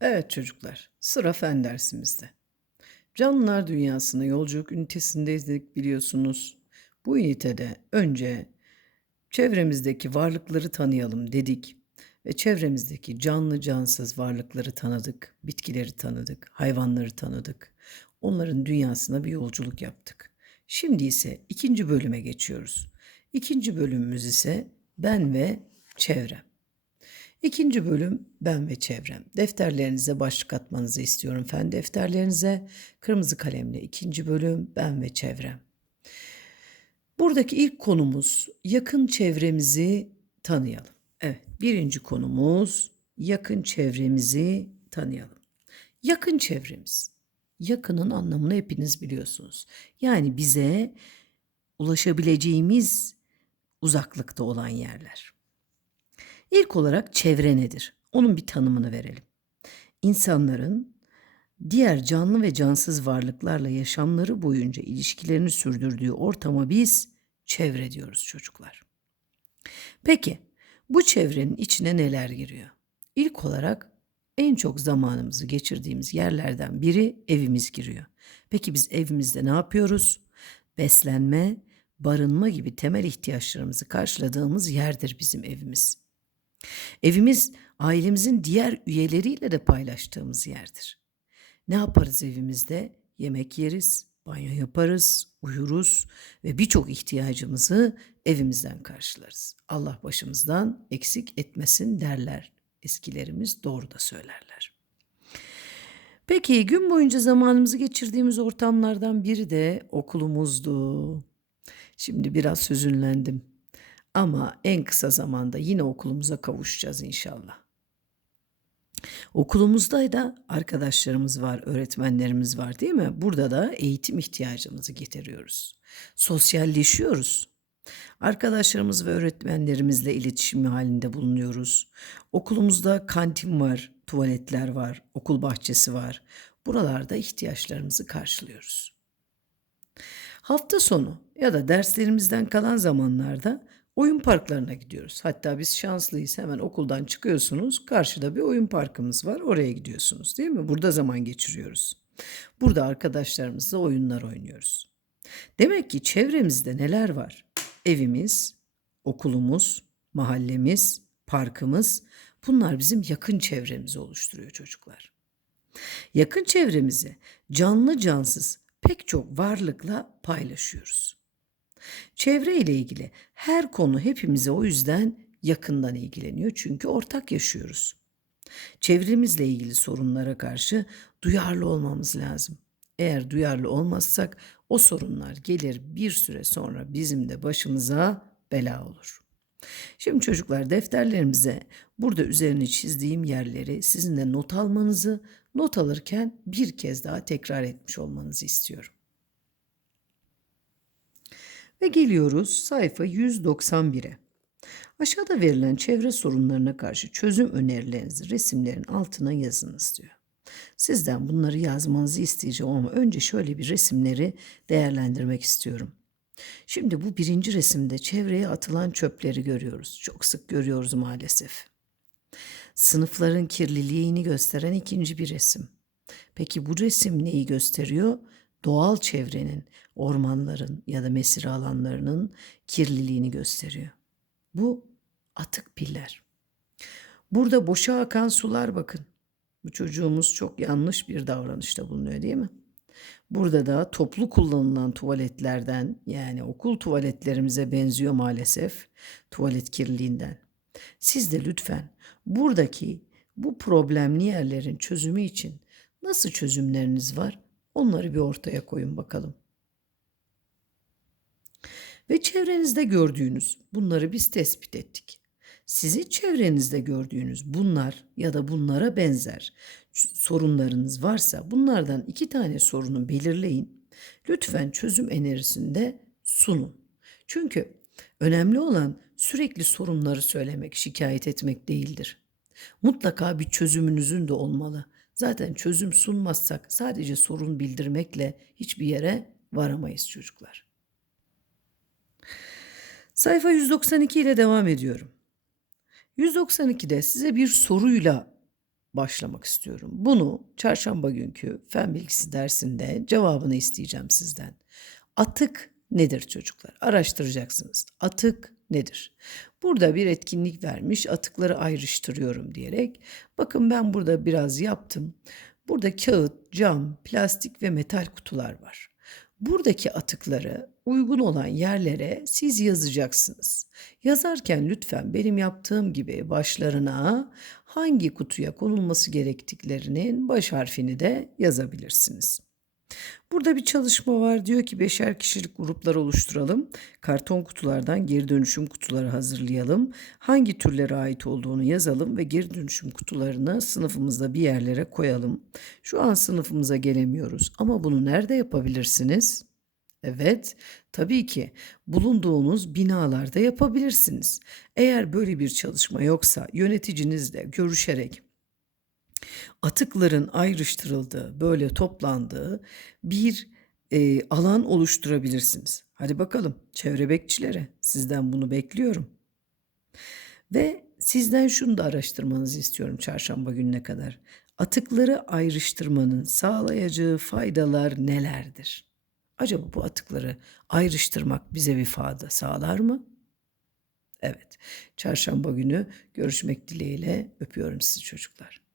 Evet çocuklar, sıra fen dersimizde. Canlılar dünyasına yolculuk ünitesindeydik biliyorsunuz. Bu ünitede önce çevremizdeki varlıkları tanıyalım dedik ve çevremizdeki canlı cansız varlıkları tanıdık, bitkileri tanıdık, hayvanları tanıdık. Onların dünyasına bir yolculuk yaptık. Şimdi ise ikinci bölüme geçiyoruz. İkinci bölümümüz ise ben ve çevrem. İkinci bölüm ben ve çevrem. Defterlerinize başlık atmanızı istiyorum fen defterlerinize. Kırmızı kalemle ikinci bölüm ben ve çevrem. Buradaki ilk konumuz yakın çevremizi tanıyalım. Evet, birinci konumuz yakın çevremizi tanıyalım. Yakın çevremiz. Yakının anlamını hepiniz biliyorsunuz. Yani bize ulaşabileceğimiz uzaklıkta olan yerler. İlk olarak çevre nedir? Onun bir tanımını verelim. İnsanların diğer canlı ve cansız varlıklarla yaşamları boyunca ilişkilerini sürdürdüğü ortama biz çevre diyoruz çocuklar. Peki bu çevrenin içine neler giriyor? İlk olarak en çok zamanımızı geçirdiğimiz yerlerden biri evimiz giriyor. Peki biz evimizde ne yapıyoruz? Beslenme, barınma gibi temel ihtiyaçlarımızı karşıladığımız yerdir bizim evimiz. Evimiz ailemizin diğer üyeleriyle de paylaştığımız yerdir. Ne yaparız evimizde? Yemek yeriz, banyo yaparız, uyuruz ve birçok ihtiyacımızı evimizden karşılarız. Allah başımızdan eksik etmesin derler. Eskilerimiz doğru da söylerler. Peki gün boyunca zamanımızı geçirdiğimiz ortamlardan biri de okulumuzdu. Şimdi biraz hüzünlendim. Ama en kısa zamanda yine okulumuza kavuşacağız inşallah. Okulumuzda da arkadaşlarımız var, öğretmenlerimiz var değil mi? Burada da eğitim ihtiyacımızı getiriyoruz. Sosyalleşiyoruz. Arkadaşlarımız ve öğretmenlerimizle iletişim halinde bulunuyoruz. Okulumuzda kantin var, tuvaletler var, okul bahçesi var. Buralarda ihtiyaçlarımızı karşılıyoruz. Hafta sonu ya da derslerimizden kalan zamanlarda oyun parklarına gidiyoruz. Hatta biz şanslıyız hemen okuldan çıkıyorsunuz. Karşıda bir oyun parkımız var. Oraya gidiyorsunuz değil mi? Burada zaman geçiriyoruz. Burada arkadaşlarımızla oyunlar oynuyoruz. Demek ki çevremizde neler var? Evimiz, okulumuz, mahallemiz, parkımız bunlar bizim yakın çevremizi oluşturuyor çocuklar. Yakın çevremizi canlı cansız pek çok varlıkla paylaşıyoruz. Çevre ile ilgili her konu hepimize o yüzden yakından ilgileniyor çünkü ortak yaşıyoruz. Çevremizle ilgili sorunlara karşı duyarlı olmamız lazım. Eğer duyarlı olmazsak o sorunlar gelir bir süre sonra bizim de başımıza bela olur. Şimdi çocuklar defterlerimize burada üzerine çizdiğim yerleri sizin de not almanızı, not alırken bir kez daha tekrar etmiş olmanızı istiyorum. Ve geliyoruz sayfa 191'e. Aşağıda verilen çevre sorunlarına karşı çözüm önerilerinizi resimlerin altına yazınız diyor. Sizden bunları yazmanızı isteyeceğim ama önce şöyle bir resimleri değerlendirmek istiyorum. Şimdi bu birinci resimde çevreye atılan çöpleri görüyoruz. Çok sık görüyoruz maalesef. Sınıfların kirliliğini gösteren ikinci bir resim. Peki bu resim neyi gösteriyor? Doğal çevrenin, ormanların ya da mesire alanlarının kirliliğini gösteriyor. Bu atık piller. Burada boşa akan sular bakın. Bu çocuğumuz çok yanlış bir davranışta bulunuyor değil mi? Burada da toplu kullanılan tuvaletlerden yani okul tuvaletlerimize benziyor maalesef tuvalet kirliliğinden. Siz de lütfen buradaki bu problemli yerlerin çözümü için nasıl çözümleriniz var? Onları bir ortaya koyun bakalım. Ve çevrenizde gördüğünüz bunları biz tespit ettik. Sizin çevrenizde gördüğünüz bunlar ya da bunlara benzer sorunlarınız varsa bunlardan iki tane sorunu belirleyin. Lütfen çözüm önerisinde sunun. Çünkü önemli olan sürekli sorunları söylemek, şikayet etmek değildir. Mutlaka bir çözümünüzün de olmalı. Zaten çözüm sunmazsak sadece sorun bildirmekle hiçbir yere varamayız çocuklar. Sayfa 192 ile devam ediyorum. 192'de size bir soruyla başlamak istiyorum. Bunu çarşamba günkü fen bilgisi dersinde cevabını isteyeceğim sizden. Atık nedir çocuklar? Araştıracaksınız. Atık nedir? Burada bir etkinlik vermiş atıkları ayrıştırıyorum diyerek. Bakın ben burada biraz yaptım. Burada kağıt, cam, plastik ve metal kutular var. Buradaki atıkları uygun olan yerlere siz yazacaksınız. Yazarken lütfen benim yaptığım gibi başlarına hangi kutuya konulması gerektiklerinin baş harfini de yazabilirsiniz. Burada bir çalışma var. Diyor ki beşer kişilik gruplar oluşturalım. Karton kutulardan geri dönüşüm kutuları hazırlayalım. Hangi türlere ait olduğunu yazalım ve geri dönüşüm kutularını sınıfımızda bir yerlere koyalım. Şu an sınıfımıza gelemiyoruz ama bunu nerede yapabilirsiniz? Evet, tabii ki bulunduğunuz binalarda yapabilirsiniz. Eğer böyle bir çalışma yoksa yöneticinizle görüşerek atıkların ayrıştırıldığı, böyle toplandığı bir e, alan oluşturabilirsiniz. Hadi bakalım çevre bekçilere sizden bunu bekliyorum. Ve sizden şunu da araştırmanızı istiyorum çarşamba gününe kadar. Atıkları ayrıştırmanın sağlayacağı faydalar nelerdir? Acaba bu atıkları ayrıştırmak bize bir fayda sağlar mı? Evet. Çarşamba günü görüşmek dileğiyle öpüyorum sizi çocuklar.